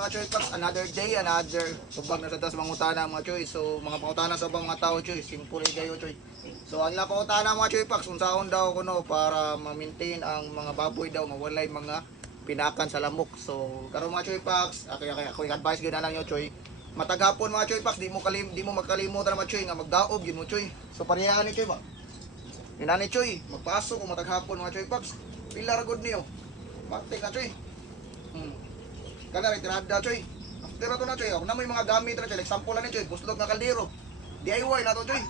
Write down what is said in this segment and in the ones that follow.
mga choy packs, another day, another subag na sa tas mangutana mga choy. So mga pangutana sa bang mga tao choy, simple kayo choy. So ang pangutana mga choy packs, unsaon daw kuno para ma-maintain ang mga baboy daw mawalay mga pinakan sa lamok. So karon mga choy packs, ako advice gyud na lang yo choy. Matagapon mga choy packs, di mo makalimutan mga choy nga magdaog gyud mo choy. So parehaan ni choy ba? Inani choy, magpasok kung mataghapon mga choy packs. Pila ra gud niyo. Baktik na choy. Kana retirada choy. After ato na choy, na may mga gamit na choy, example lang ni choy, buslog nga kaldero. DIY na to choy.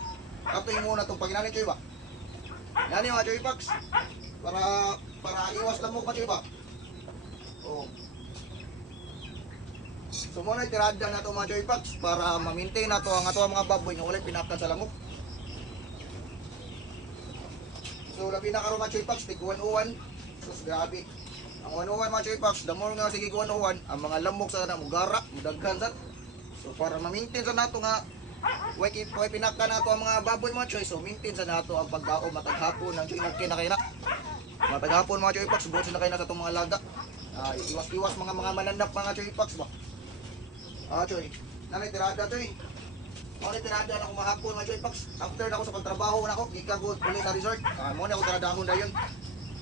Ato mo na tong panginani choy ba. Yani mga choy packs. Para iwas lamok pa choy ba. Oh. So muna tirada na to mga choy packs para ma-maintain na to ang ato mga baboy nga walay pinakan sa lamok. So labi na karon mga choy packs, tig 101. So grabe. Ang 101 mga choy packs, the more nga sige 101, ang mga lamok sa na mugara, mudaghan sa. So para ma-maintain sa nato nga way pinaka nato ang mga baboy mga choy, so maintain sa nato ang pagdaom mataghapon ng choy okay na kay na. Mataghapon mga choy packs, buot na kay na sa tong mga laga. Iwas mga mananap mga choy packs ba. Choy, nanay tirada choy. Mo tirada na ko mahapon mga choy packs. After na ko sa pagtrabaho na ko, gikan ko uli sa resort. Mo na ko tiradahon dayon.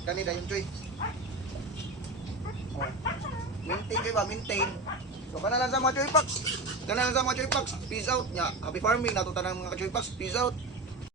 Kani dayon choy. Maintain kayo ba? Maintain. So kana lang sa mga choy packs. Kana lang sa mga choy packs. Peace out nya. Happy farming nato tanang mga choy packs. Peace out.